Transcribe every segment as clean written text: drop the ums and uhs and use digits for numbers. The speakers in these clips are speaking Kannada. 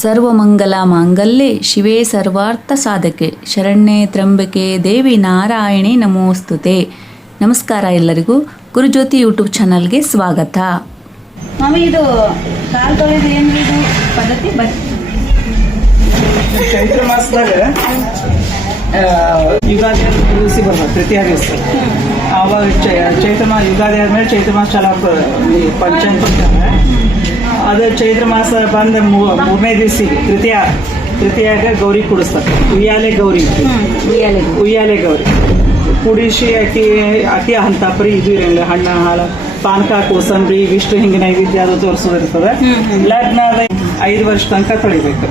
ಸರ್ವಮಂಗಲ ಮಾಂಗಲ್ಯೆ ಶಿವೇ ಸರ್ವಾರ್ಥ ಸಾಧಕೆ ಶರಣ್ಯೆ ತ್ರ್ಯಂಬಕೆ ದೇವಿ ನಾರಾಯಣಿ ನಮೋಸ್ತುತೆ. ನಮಸ್ಕಾರ ಎಲ್ಲರಿಗೂ. ಗುರುಜ್ಯೋತಿ ಯೂಟ್ಯೂಬ್ ಚಾನಲ್ಗೆ ಸ್ವಾಗತ. ಮಮ್ಮಿ ಇದು ಕಾಲು ತೊಳೆದು ಏನು ಇದು ಪದ್ಧತಿ ಚೈತ್ರ ಮಾಸದಾಗ ಯುಗಾದಿ ದಿವಸ ಬರ್ತದೆ, ತೃತೀಯ ದಿವಸ. ಆವಾಗ ಚೈತ್ರ ಮಾಸ ಯುಗಾದಿ ಆದ್ಮೇಲೆ ಚೈತ್ರ ಮಾಸ ಚಾಲು ಆಗ್ತದೆ. ಪಂಚಾಂಗ ಅದು ಚೈತ್ರ ಮಾಸ ಬಂದ ಮೂರನೇ ದಿವಸ ತೃತೀಯಾಗ ಗೌರಿ ಕುಡಿಸ್ತಾರೆ. ಉಯ್ಯಾಲೆ ಗೌರಿ ಕುಡಿಸಿ ಅತಿ ಹಂತಾಪ್ರಿ ಇದು ಇರಂಗಿಲ್ಲ. ಹಣ್ಣು ಹಾಲು ಪಾನಕ ಕೋಸಂಬರಿ ಇವಿಷ್ಟು ಹಿಂಗೆ ನೈವೇದ್ಯ ಅದು ತೋರಿಸೋದಿರ್ತದೆ. ಲಗ್ನ 5 ವರ್ಷ ತನಕ ತೊಳಿಬೇಕು.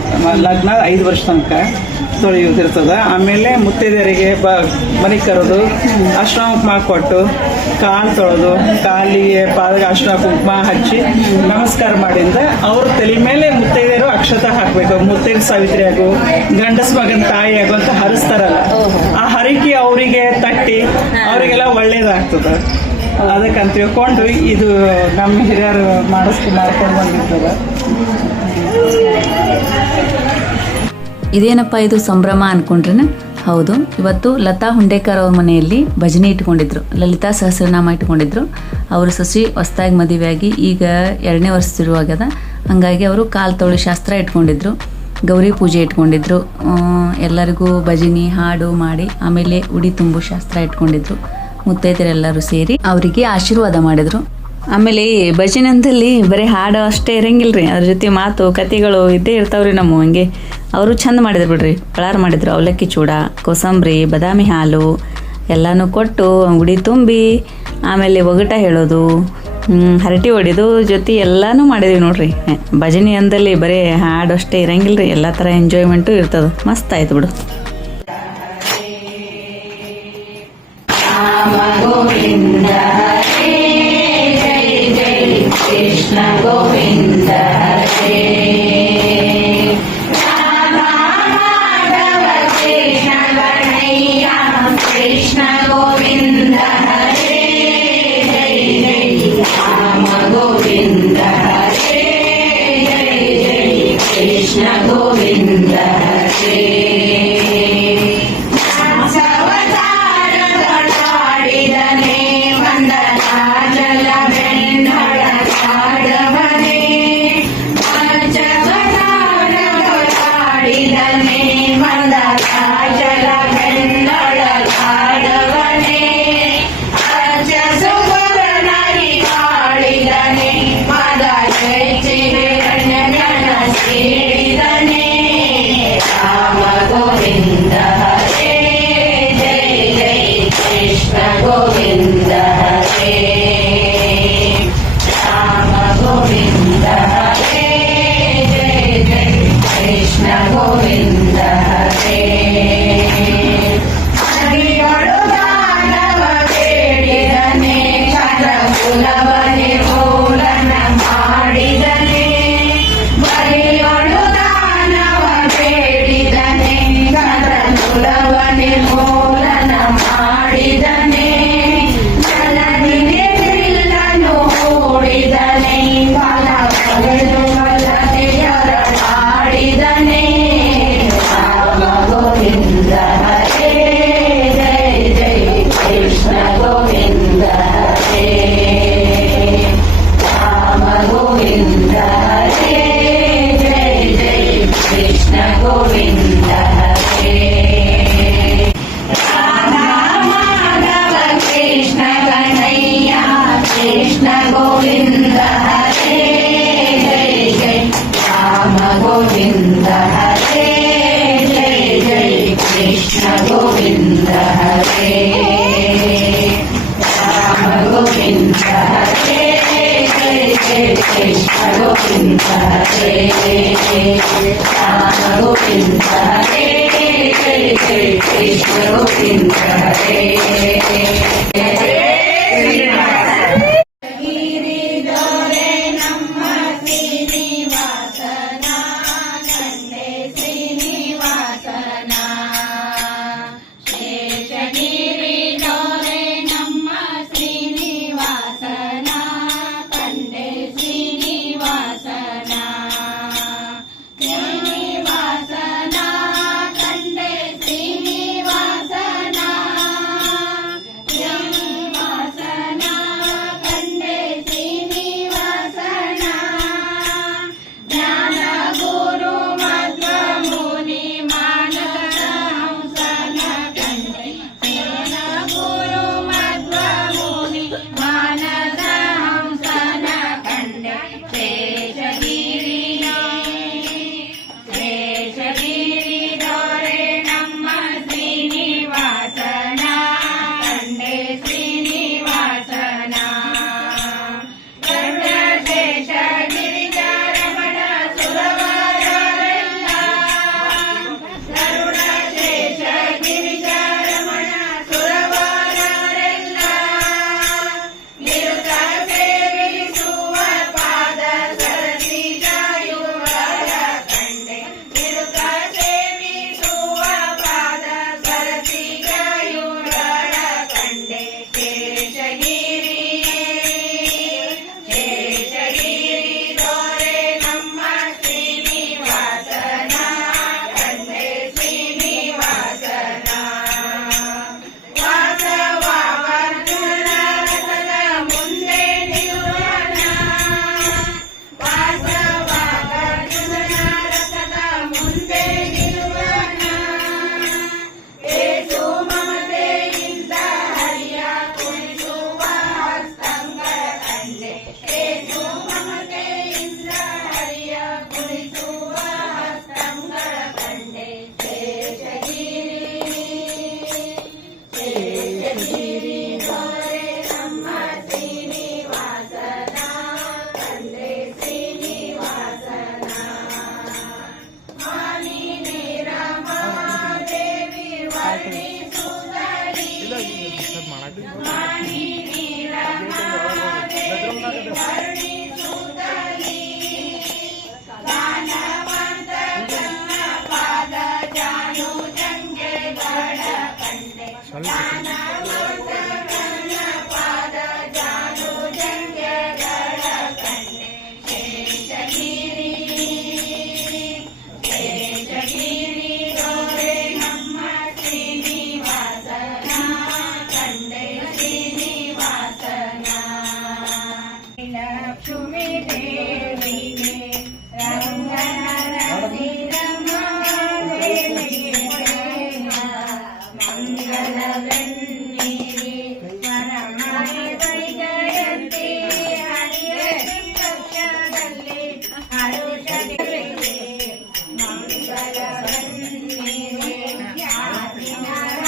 ಲಗ್ನ 5 ವರ್ಷ ತನಕ ತೊಳೆಯೋದಿರ್ತದೆ. ಆಮೇಲೆ ಮುತ್ತೈದೆಯರಿಗೆ ಮನೆ ಕರೆದು ಅರ್ಶಿನ ಕುಂಕುಮ ಕೊಟ್ಟು ಕಾಲು ತೊಳೆದು ಕಾಲಿಗೆ ಪಾದಕ್ಕೆ ಅರ್ಶಿನ ಕುಂಕುಮ ಹಚ್ಚಿ ನಮಸ್ಕಾರ ಮಾಡಿಂದ ಅವ್ರ ತಲೆ ಮೇಲೆ ಮುತ್ತೈದೆಯರು ಅಕ್ಷತ ಹಾಕ್ಬೇಕು. ಮುತ್ತೈದೆ ಸಾವಿತ್ರಿ ಆಗು ಗಂಡಸ ಮಗನ ತಾಯಿ ಆಗು ಅಂತ ಹರಿಸ್ತಾರಲ್ಲ, ಆ ಹರಿಕೆ ಅವರಿಗೆ ತಟ್ಟಿ ಅವರಿಗೆಲ್ಲ ಒಳ್ಳೇದಾಗ್ತದೆ. ಅದಕ್ಕಂತ ತಿಳ್ಕೊಂಡು ಇದು ನಮ್ಮ ಹಿರಿಯರು ಮಾಡ್ಕೊಂಡು ಬಂದಿರ್ತದೆ. ಇದೇನಪ್ಪ ಇದು ಸಂಭ್ರಮ ಅನ್ಕೊಂಡ್ರೇನ? ಹೌದು, ಇವತ್ತು ಲತಾ ಹುಂಡೇಕರ್ ಅವ್ರ ಮನೆಯಲ್ಲಿ ಭಜನೆ ಇಟ್ಕೊಂಡಿದ್ರು, ಲಲಿತಾ ಸಹಸ್ರನಾಮ ಇಟ್ಕೊಂಡಿದ್ರು. ಅವರು ಸಸಿ ಹೊಸದಾಗಿ ಮದುವೆಯಾಗಿ ಈಗ 2ನೇ ವರ್ಷ ಶುರುವಾಗ್ಯದ. ಹಾಗಾಗಿ ಅವರು ಕಾಲು ತೊಳಿ ಶಾಸ್ತ್ರ ಇಟ್ಕೊಂಡಿದ್ರು, ಗೌರಿ ಪೂಜೆ ಇಟ್ಕೊಂಡಿದ್ರು, ಎಲ್ಲರಿಗೂ ಭಜನೆ ಹಾಡು ಮಾಡಿ ಆಮೇಲೆ ಉಡಿ ತುಂಬು ಶಾಸ್ತ್ರ ಇಟ್ಕೊಂಡಿದ್ರು. ಮುತ್ತೈದರೆಲ್ಲರೂ ಸೇರಿ ಅವರಿಗೆ ಆಶೀರ್ವಾದ ಮಾಡಿದ್ರು. ಆಮೇಲೆ ಭಜನೆ ಅಂತಲ್ಲಿ ಬರೀ ಹಾಡು ಅಷ್ಟೇ ಇರಂಗಿಲ್ರಿ, ಅದ್ರ ಜೊತೆ ಮಾತು ಕತೆಗಳು ಇದ್ದೇ ಇರ್ತಾವ್ರಿ. ನಮ್ಮ ಹಂಗೆ ಅವರು ಚಂದ ಮಾಡಿದ್ರು ಬಿಡ್ರಿ. ಪಳಾರ್ ಮಾಡಿದ್ರು, ಅವಲಕ್ಕಿ ಚೂಡ, ಕೋಸಂಬರಿ, ಬಾದಾಮಿ ಹಾಲು ಎಲ್ಲನೂ ಕೊಟ್ಟು ಉಡಿ ತುಂಬಿ ಆಮೇಲೆ ಒಗಟ ಹೇಳೋದು, ಹರಟಿ ಹೊಡಿದು ಜೊತೆ ಎಲ್ಲನೂ ಮಾಡಿದ್ವಿ ನೋಡ್ರಿ. ಭಜನೆ ಅಂದಲ್ಲಿ ಬರೀ ಹಾಡು ಅಷ್ಟೇ ಇರಂಗಿಲ್ರಿ, ಎಲ್ಲ ಥರ ಎಂಜಾಯ್ಮೆಂಟು ಇರ್ತದೆ. ಮಸ್ತ್ ಆಯ್ತು ಬಿಡು. ಗೋವಿಂದ ಹರೇ ಜೈ ಜೈ ಕೃಷ್ಣ ಗೋವಿಂದ ಹರೇ ರಾಮ ಮಾಧವ ಕೃಷ್ಣ ಕನ್ನಯ್ಯ ಕೃಷ್ಣ ಗೋವಿಂದ ಹರೇ ಜೈ ಜೈ ರಾಮ ಗೋವಿಂದ ಹರೇ ಜೈ ಜೈ ಕೃಷ್ಣ ಗೋವಿಂದ ಹರೇ Yeah. ಲಕ್ಷ್ಮೀ ದೇವಿಗೆ ರಂಗನರಸಿರಮ್ಮ ದೇವಿಗೆ ಮಂಗಲವೆನ್ನಿರಿ ಪರಮಾವೈ ಜಯಂತಿ ಹರಿಯ ಸಂತೋಷದಲ್ಲಿ ಹರುಷದಿರಿಗೆ ಮಂಗಲವೆನ್ನಿರಿ ಆದಿನಾರಾಯಣ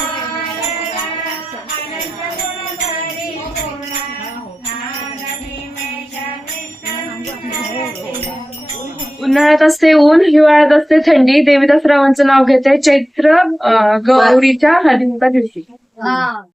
ಅನಂತ ಗುಣಧರಿ ಗುಣ ನಾಗನಿಮೇಷ उन्हाळ्यात असते ऊन, हिवाळ्यात असते थंडी. देवी दसरावांचं नाव घेते चैत्र गौरीच्या हळदीच्या दिवशी.